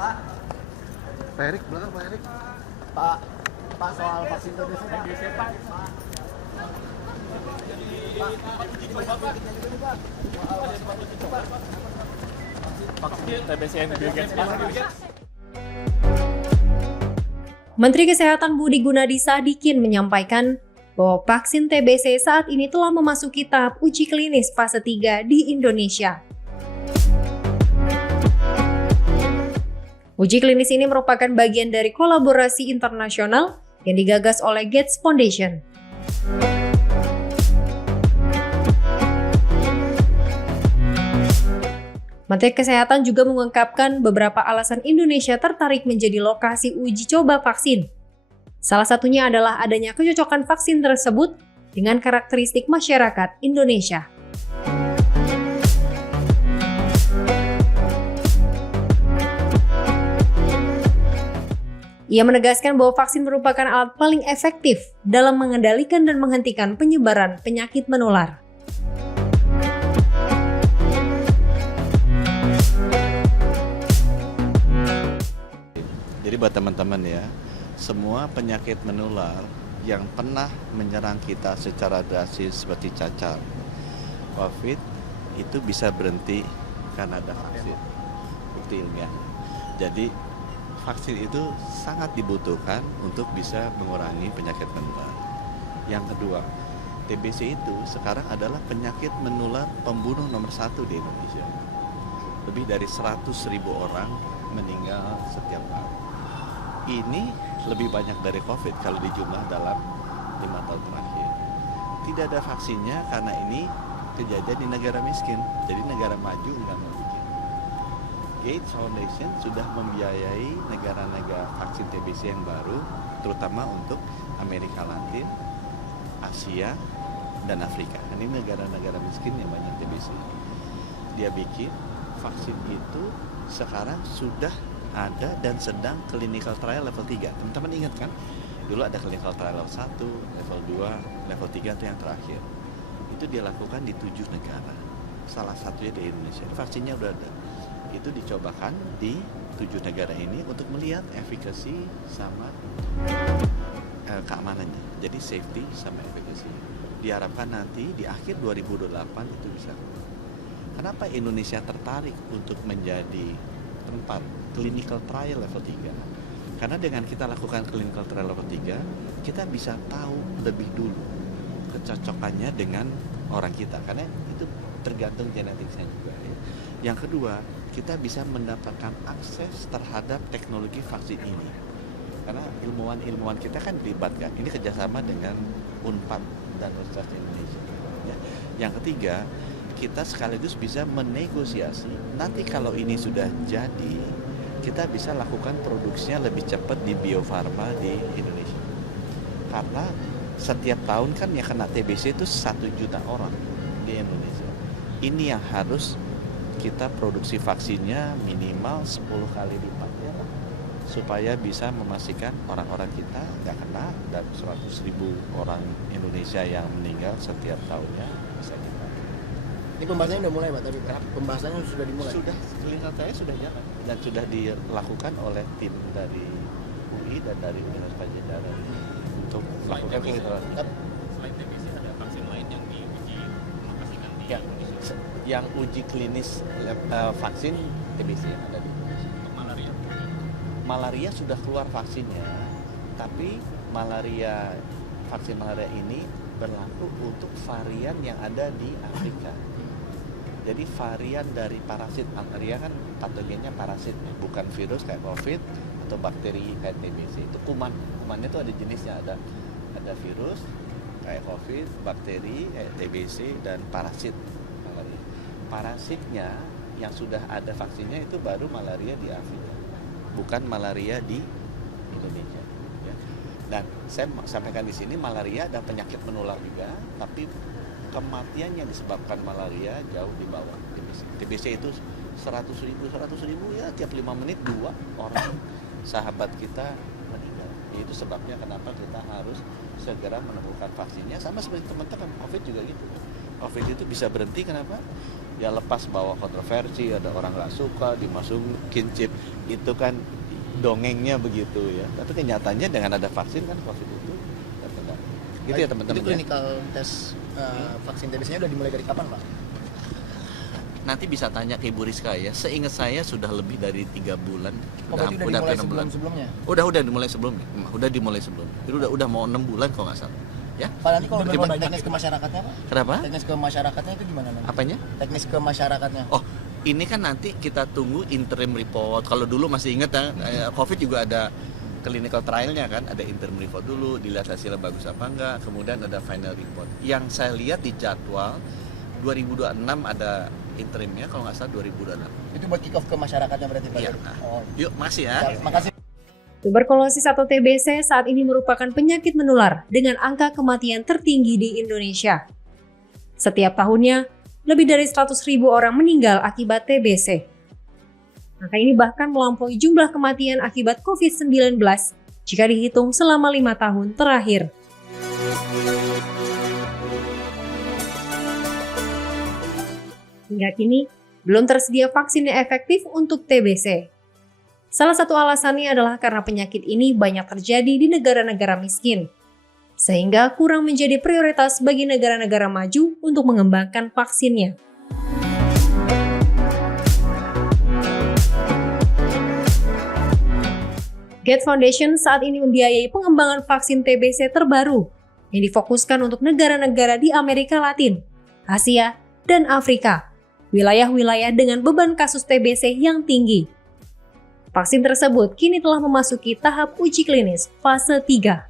Pak Erik, belakang Pak Erik. Pak, Pak soal vaksin TBC Pak. Vaksin TBC yang Bill Gates. Menteri Kesehatan Budi Gunadi Sadikin menyampaikan bahwa vaksin TBC saat ini telah memasuki tahap uji klinis fase 3 di Indonesia. Uji klinis ini merupakan bagian dari kolaborasi internasional yang digagas oleh Gates Foundation. Menteri Kesehatan juga mengungkapkan beberapa alasan Indonesia tertarik menjadi lokasi uji coba vaksin. Salah satunya adalah adanya kecocokan vaksin tersebut dengan karakteristik masyarakat Indonesia. Ia menegaskan bahwa vaksin merupakan alat paling efektif dalam mengendalikan dan menghentikan penyebaran penyakit menular. Jadi buat teman-teman ya, semua penyakit menular yang pernah menyerang kita secara drastis seperti cacar, COVID, itu bisa berhenti karena ada vaksin. Bukti ilmiah. Jadi vaksin itu sangat dibutuhkan untuk bisa mengurangi penyakit menular. Yang kedua, TBC itu sekarang adalah penyakit menular pembunuh nomor 1 di Indonesia. Lebih dari 100.000 orang meninggal setiap tahun. Ini lebih banyak dari COVID kalau dijumlah dalam 5 tahun terakhir. Tidak ada vaksinnya karena ini kejadian di negara miskin. Jadi negara maju nggak mau bikin. Gates Foundation sudah membiayai negara-negara vaksin TBC yang baru, terutama untuk Amerika Latin, Asia, dan Afrika. Ini negara-negara miskin yang banyak TBC. Dia bikin vaksin itu sekarang sudah ada dan sedang clinical trial level 3. Teman-teman ingat kan? Dulu ada clinical trial level 1, level 2, level 3 itu yang terakhir. Itu dia lakukan di 7 negara. Salah satunya di Indonesia. Vaksinnya udah ada. Itu dicobakan di 7 negara ini untuk melihat efficacy sama keamanannya. Jadi safety sama efficacy. Diharapkan nanti di akhir 2028 itu bisa. Kenapa Indonesia tertarik untuk menjadi tempat clinical trial level 3? Karena dengan kita lakukan clinical trial level 3, kita bisa tahu lebih dulu kecocokannya dengan orang kita. Karena itu tergantung genetiknya juga. Ya. Yang kedua, kita bisa mendapatkan akses terhadap teknologi vaksin ini. Karena ilmuwan-ilmuwan kita kan dilibatkan. Ini kerjasama dengan Unpad dan Universitas Indonesia. Ya. Yang ketiga, kita sekaligus bisa menegosiasi. Nanti kalau ini sudah jadi, kita bisa lakukan produksinya lebih cepat di Bio Farma di Indonesia. Karena setiap tahun kan yang kena TBC itu 1 juta orang di Indonesia. Ini yang harus kita produksi vaksinnya minimal 10 kali lipatnya, supaya bisa memastikan orang-orang kita nggak kena dan 100.000 orang Indonesia yang meninggal setiap tahunnya bisa kita. Ini pembahasannya udah mulai Pak, tapi pembahasannya sudah dimulai? Sudah, clinical trial sudah jalan dan sudah dilakukan oleh tim dari UI dan dari Universitas Pajajaran untuk melakukan clinical trial. Selain TBC ada vaksin lain yang diuji aplikasikan di Indonesia? Yang uji klinis vaksin TBC yang ada di Indonesia. Untuk malaria? Malaria sudah keluar vaksinnya, tapi vaksin malaria ini berlaku untuk varian yang ada di Afrika. Jadi varian dari parasit, malaria kan patogennya parasit, bukan virus kayak COVID atau bakteri kayak TBC. Itu kumannya itu ada jenisnya, ada virus kayak COVID, bakteri kayak TBC, dan parasit malaria. Parasitnya yang sudah ada vaksinnya itu baru malaria di Afrika, bukan malaria di Indonesia. Ya. Dan saya sampaikan di sini, malaria ada penyakit menular juga, tapi kematian yang disebabkan malaria jauh di bawah TBC. TBC itu 100.000 ya, tiap 5 menit 2 orang sahabat kita meninggal. Itu sebabnya kenapa kita harus segera menemukan vaksinnya. Sama seperti teman-teman, COVID juga gitu. COVID itu bisa berhenti kenapa? Ya lepas bahwa kontroversi, ada orang nggak suka, dimasukin chip, itu kan dongengnya begitu ya. Tapi kenyataannya dengan ada vaksin kan COVID itu terkendali. Gitu ya teman-teman. Itu clinical tes vaksin TBC-nya udah dimulai dari kapan, Pak? Nanti bisa tanya ke Ibu Rizka ya. Seingat saya sudah lebih dari 3 bulan. Oh, berarti udah dimulai 6 bulan. sebelumnya? Udah dimulai sebelumnya. Udah dimulai sebelumnya. Itu udah mau 6 bulan kalau nggak salah. Ya. Pak, nanti kalau teknis ke masyarakatnya, Pak? Kenapa? Teknis ke masyarakatnya itu gimana nanti? Apanya? Teknis ke masyarakatnya. Oh, ini kan nanti kita tunggu interim report. Kalau dulu masih ingat ya, COVID juga ada clinical trialnya kan, ada interim report dulu, dilihat hasilnya bagus apa enggak, kemudian ada final report. Yang saya lihat di jadwal 2026 ada interimnya, kalau nggak salah 2026. Itu buat kick off ke masyarakatnya berarti, Pak? Iya. Oh. Yuk, masih ya. Makasih. Tuberkulosis atau TBC saat ini merupakan penyakit menular dengan angka kematian tertinggi di Indonesia. Setiap tahunnya, lebih dari 100.000 orang meninggal akibat TBC. Angka ini bahkan melampaui jumlah kematian akibat COVID-19 jika dihitung selama 5 tahun terakhir. Hingga kini, belum tersedia vaksin yang efektif untuk TBC. Salah satu alasannya adalah karena penyakit ini banyak terjadi di negara-negara miskin, sehingga kurang menjadi prioritas bagi negara-negara maju untuk mengembangkan vaksinnya. Gates Foundation saat ini membiayai pengembangan vaksin TBC terbaru yang difokuskan untuk negara-negara di Amerika Latin, Asia, dan Afrika, wilayah-wilayah dengan beban kasus TBC yang tinggi. Vaksin tersebut kini telah memasuki tahap uji klinis fase 3.